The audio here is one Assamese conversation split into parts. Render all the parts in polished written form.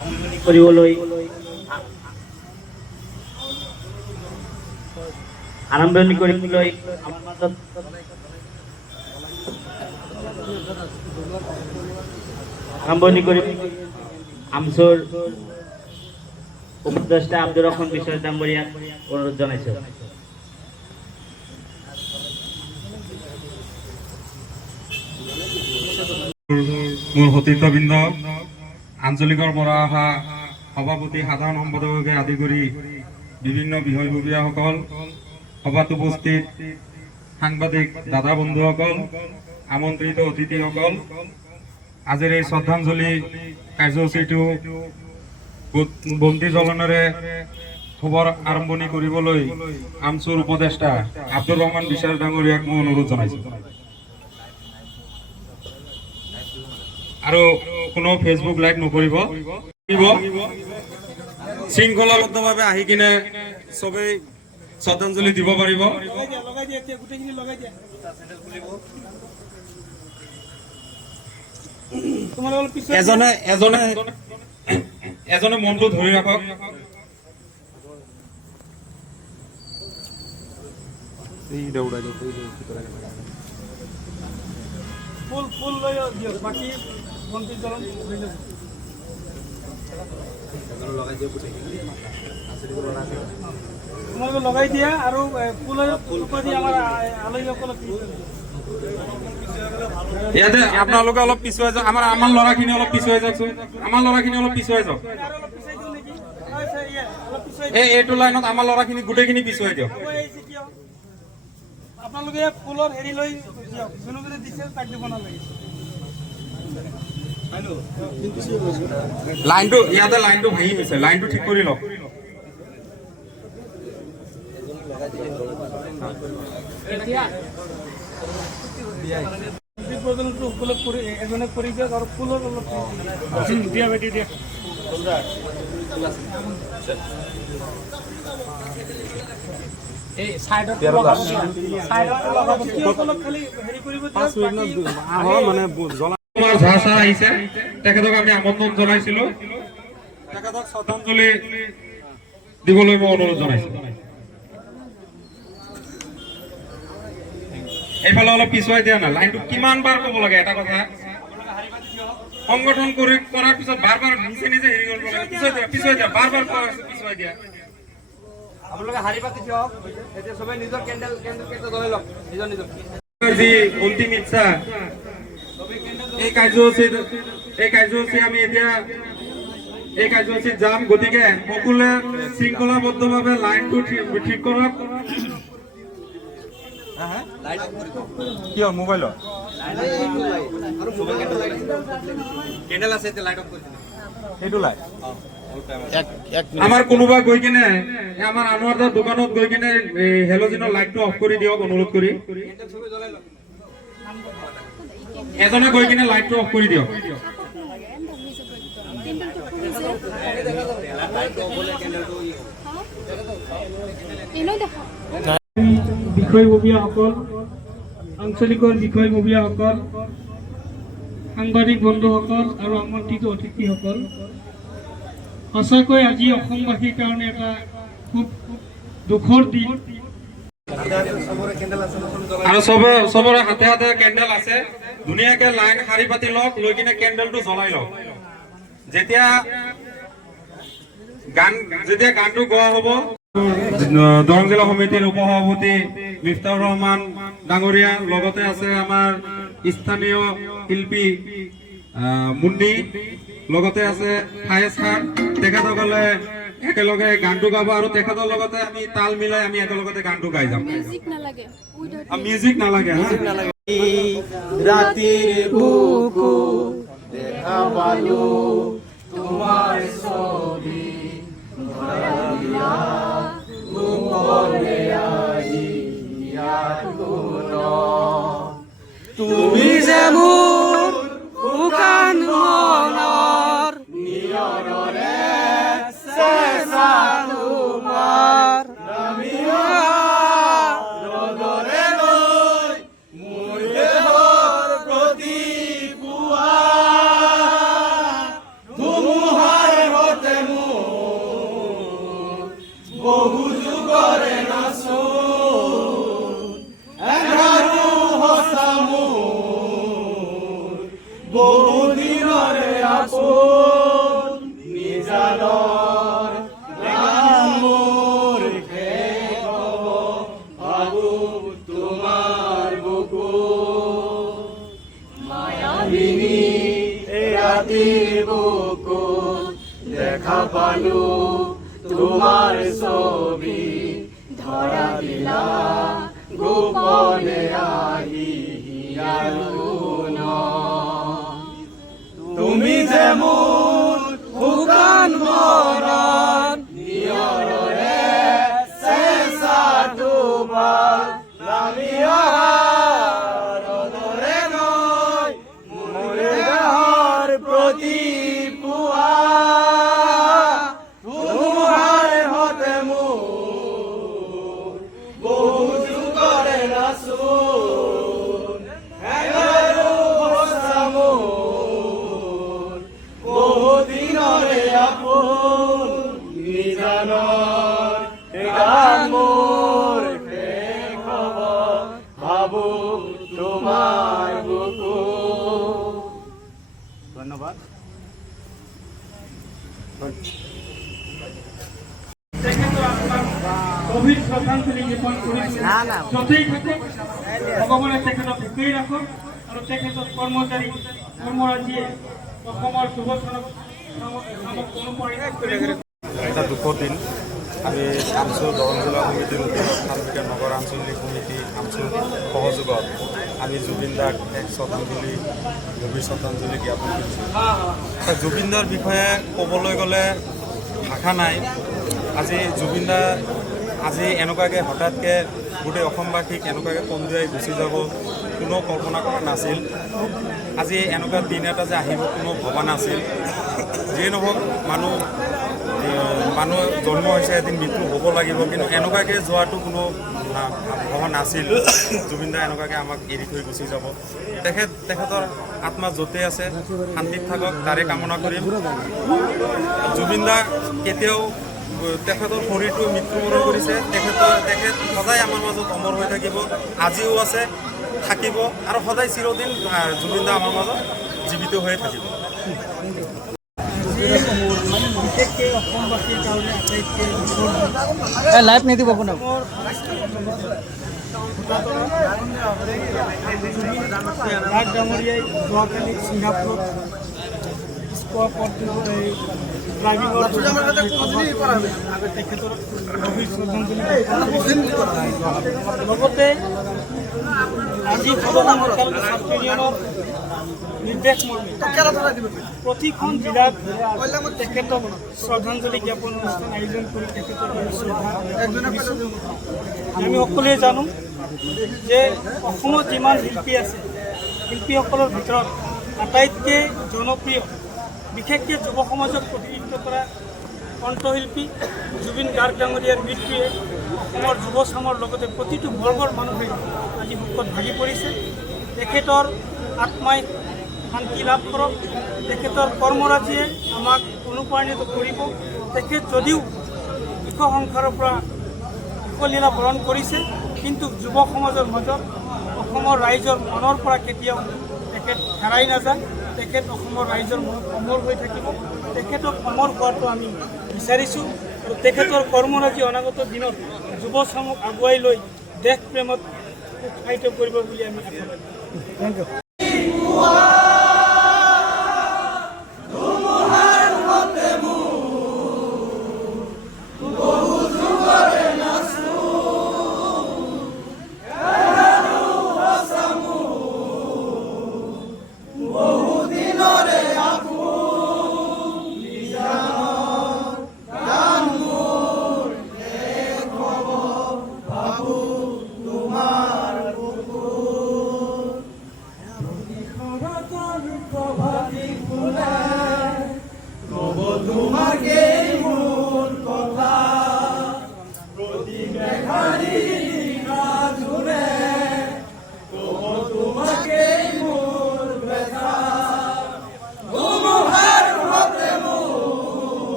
কৰিবলৈ আৰম্ভণি কৰিবলৈ আমাৰ মাজত আৰম্ভণি কৰি আমচুৰ উপদেষ্টা আব্দুৰ ৰহমান বিশ্বাস ডাঙ্গৰিয়াক অনুৰোধ জানাইছে। মোৰ সতীৰ্থবৃন্দ, আঞ্চলিকৰ পৰা অহা সভাপতি, সাধাৰণ সম্পাদককে আদি কৰি বিভিন্ন বিষয়ববীয়াসকল, সভাত উপস্থিত সাংবাদিক দাদা বন্ধুসকল, আমন্ত্ৰিত অতিথিসকল, আজিৰ এই শ্ৰদ্ধাঞ্জলি কাৰ্যসূচীটো বন্তি জ্বলনেৰে খবৰ আৰম্ভণি কৰিবলৈ আমচুৰ উপদেষ্টা আব্দুৰ ৰহমান বিশ্বাস ডাঙৰীয়াক মই অনুৰোধ জনাইছোঁ। আৰু কোনো ফেচবুক লাইভ নকৰিব, শৃংখলাবদ্ধভাৱে আহি কিনে চবেই শ্ৰদ্ধাঞ্জলি দিব পাৰিব। এজনে এজনে এজনে মনটো ধৰি ৰাখক। ফুল ফুল লৈ দিয়ক, বাকী বন্তি জ্বলন তোমালোকে লগাই দিয়া আৰু ফুলৰ দি আমাৰ আলহীসকলক ইয়াতে আপোনালোকে অলপ পিছুৱাই যাওক, আমাৰ ল'ৰাখিনি অলপ পিছুৱাই যাওকচোন, আমাৰ ল'ৰাখিনি অলপ পিছুৱাই যাওক। এইটো লাইনত আমাৰ ল'ৰাখিনি গোটেইখিনি পিছুৱাই দিয়ক। আপোনালোকে ফুলৰ হেৰি লৈ দিয়ক, যোনে দিছে তাক দিব নালাগে। লাইনটো ইয়াতে লাইনটো ভাঙি গৈছে, লাইনটো ঠিক কৰি লওক। এজনে কৰি দিয়ক আৰু ফুলৰ অলপ দিয়া বেটি দিয়া। এই সাইডত লগাব, সাইডত লগাব, অলপ খালি হেৰি কৰিব দিয়ক। মানে আমাৰ ঝা চা আহিছে, তেখেতক আমি আমন্ত্ৰণ জনাইছিলো, তেখেতক শ্ৰদ্ধাঞ্জলি দিবলৈ মই অনুৰোধ জনাইছো। এইফালে অলপ পিছুৱাই দিয়া না, লাইনটো কিমান বাৰ ক'ব লাগে এটা কথা। সংগঠন কৰাৰ পিছত বাৰ বাৰ নিজে নিজে হেৰি কৰিব লাগে, পিছুৱাই দিয়া, বাৰ বাৰ পিছুৱাই দিয়া। আপোনালোকে হাৰি পাতি দিয়ক, এতিয়া সবাই নিজৰ কেণ্ডেল জ্বলাই লওক, নিজৰ নিজৰ যি অন্তিম ইচ্ছা এই কাৰ্যসূচী আমি এতিয়া এই কাৰ্যসূচীত যাম। গতিকে সকলোৱে শৃংখলাবদ্ধভাৱে লাইনটো ঠিক কৰক। কি হ'ল মোবাইলত কেণ্ডেল আছে, সেইটো লাইট আমাৰ কোনোবা গৈ কিনে আমাৰ আনোৱাৰৰ দোকানত গৈ কিনে হেলোজিনৰ লাইটটো অফ কৰি দিয়ক, অনুৰোধ কৰি। এজনে গৈ কিনে লাইটটো অফ কৰি দিয়ক। বিষয়ববীয়াসকল, আঞ্চলিকৰ বিষয়ববীয়াসকল, সাংবাদিক বন্ধুসকল আৰু আমন্ত্ৰিত অতিথিসকল, সঁচাকৈ আজি অসমবাসীৰ কাৰণে এটা খুব দুখৰ দিন। আৰু চবৰে হাতে হাতে কেণ্ডেল আছে, ধুনীয়াকে লাইন শাৰী পাতি লওক, লৈ কিনে কেণ্ডেলটো জ্বলাই লওক। যেতিয়া গানটো গোৱা হ'ব, দৰং জিলা সমিতিৰ উপসভাপতি মিফতাহুৰ ৰহমান ডাঙৰীয়া, লগতে আছে আমাৰ স্থানীয় শিল্পী মুন্নি, লগতে আছে ফায়েজ খান, তেখেতসকলে একেলগে গানটো গাব আৰু তেখেতৰ লগতে আমি তাল মিলাই আমি একেলগতে গানটো গাই যাম। মিউজিক নালাগে, ৰাতিৰ বুকু দেখা পালো তোমাৰ ছবি, তুমি যে মোৰ শুকান মনৰ নিয়ৰৰে চেঁচা তোমাৰ ৰদৰে লৈ মোৰ দেহৰ প্ৰতি পুৱা ধুমুহাৰ বহুদিনৰে আপোন নিজানৰ গান মোৰ শেষ হ'ব ভাবো তোমাৰ বুকু মায়াবিনী ৰাতিৰ বুকু দেখা পালো তোমাৰ ছবি ধৰা দিলা গোপনে আহি তুমি যে মোৰ শুকান মৰণ নিয়ৰৰে চেঁচা তোমাৰ নামি অহাৰ দৰে নৈ মোৰ দেহৰ প্ৰতি পুৱা তোমাৰ হতে মোৰ বহু যুগৰে নাচোন হেঙাৰো বচা মোৰ বহুদিনৰে আপোন নিজানৰ গান মোৰ শেষ হ'ব ভাবো তোমাৰ বুকু ধন্যবাদ গভীৰ শ্ৰদ্ধাঞ্জলি জ্ঞাপন কৰিছোঁ য'তেই থাকে ভগৱানে তেখেতক সুখেই ৰাখক আৰু তেখেতৰ কৰ্মৰাজিয়ে অসমৰ যুৱচামক অনুপ্ৰাণিত কৰিব। এটা দুখৰ দিন আমি আমচুৰ দৰং জিলা সমিতিৰ উত্তৰ নগৰ আঞ্চলিক সমিতি আমচুৰ সহযোগত আমি জুবিন দাক এক শ্ৰদ্ধাঞ্জলি গভীৰ শ্ৰদ্ধাঞ্জলি জ্ঞাপন কৰিছোঁ। জুবিন দাৰ বিষয়ে ক'বলৈ গ'লে ভাষা নাই। আজি জুবিন দা আজি এনেকুৱাকৈ হঠাৎকৈ গোটেই অসমবাসীক এনেকুৱাকৈ কন্দুৱাই গুচি যাব কোনো কল্পনা কৰা নাছিল। আজি এনেকুৱা দিন এটা যে আহিব কোনো ভবা নাছিল। যিয়ে নহওক মানুহ জন্ম হৈছে এদিন মৃত্যু হ'ব লাগিব, কিন্তু এনেকুৱাকৈ যোৱাটো কোনো ভবা নাছিল। জুবিন দা এনেকুৱাকৈ আমাক এৰি থৈ গুচি যাব। তেখেতৰ আত্মা য'তে আছে শান্তিত থাকক তাৰে কামনা কৰিম। জুবিন দা কেতিয়াও তেখেতৰ শৰীৰটো মৃত্যুবৰণ কৰিছে। তেখেত সদায় আমাৰ মাজত অমৰ হৈ থাকিব, আজিও আছে থাকিব আৰু সদায় চিৰদিন জুবিন দা আমাৰ মাজত জীৱিত হৈ থাকিব। বিশেষকৈ অসমবাসীৰ কাৰণে আটাইতকৈ লাইভ নিদিব আপোনাক ডাক ডাঙৰীয়াই যোৱাকালি ছিংগাপুৰত ড্ৰাইভিঙৰ তেখেতৰ গভীৰ শ্ৰদ্ধাঞ্জলি লগতে আজি সদনা ছাত্ৰ ইউনিয়নৰ নিৰ্দেশ মৰ্মে প্ৰতিখন জিলাত তেখেতক শ্ৰদ্ধাঞ্জলি জ্ঞাপন অনুষ্ঠান আয়োজন কৰি তেখেতৰ আমি সকলোৱে জানো যে অসমত যিমান শিল্পী আছে শিল্পীসকলৰ ভিতৰত আটাইতকৈ জনপ্ৰিয় বিশেষকৈ যুৱ সমাজক প্ৰতিনিধিত্ব কৰা কণ্ঠশিল্পী জুবিন গাৰ্গ ডাঙৰীয়াৰ মৃত্যুৱে অসমৰ যুৱচামৰ লগতে প্ৰতিটো বৰ্গৰ মানুহে আজি শোকত ভাগি পৰিছে। তেখেতৰ আত্মাই শান্তি লাভ কৰক, তেখেতৰ কৰ্মৰাজিয়ে আমাক অনুপ্ৰাণিত কৰিব। তেখেত যদিও শিশু সংসাৰৰ পৰা শিশলীলা বৰণ কৰিছে, কিন্তু যুৱ সমাজৰ মাজত অসমৰ ৰাইজৰ মনৰ পৰা কেতিয়াও তেখেত হেৰাই নাযায়। তেখেত অসমৰ ৰাইজৰ মনত অমৰ হৈ থাকিব। তেখেতক অমৰ হোৱাটো আমি বিচাৰিছোঁ আৰু তেখেতৰ কৰ্মৰাজি অনাগত দিনত যুৱচামক আগুৱাই লৈ দেশ প্ৰেমত উৎসাহিত কৰিব বুলি আমি আশা কৰোঁ। Thank you.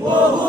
বহু